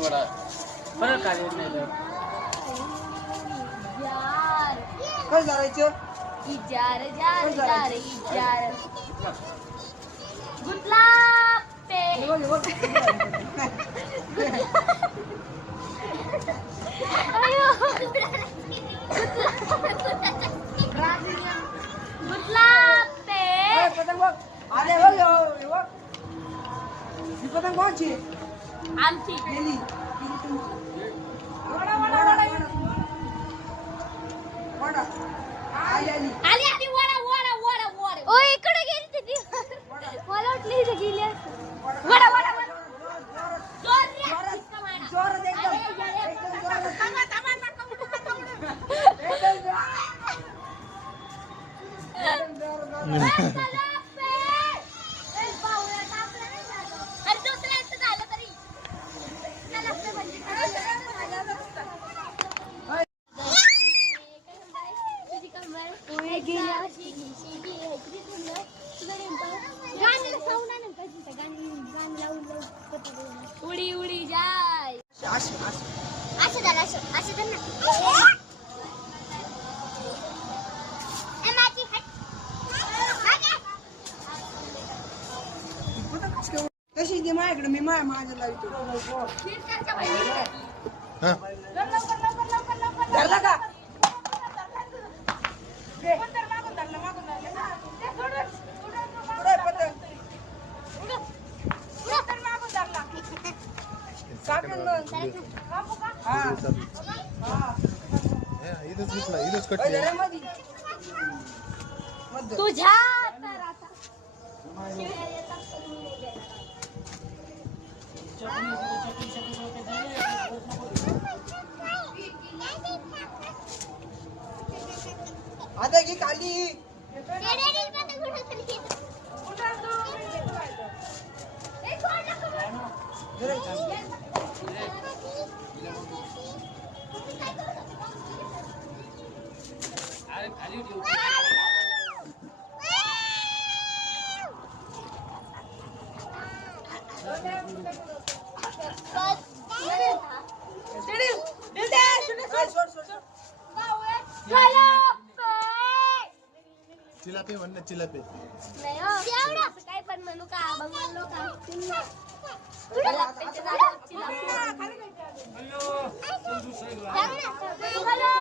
थोडा फरक आहे नाही यार काय करायचं इजार जार जार इजार गुटला पे अयो गुटला पे पतंग बघ आले बघ बघ ही पतंग कोणची आमची गेली वडा आली आली आली आली वडा वडा वडा वडा ओ इकडे गेली ती मला वाटली इथे गेली वडा वडा जोरात एकदम उडी उडी जाय असं असं झालं असं तर ना तशी ती माझ्याकडे मी माझ्या लावतो धरला का तुझ्या आता की खाली चिलापे म्हण ना चिलापे काय पण म्हणू का बंगाल लोक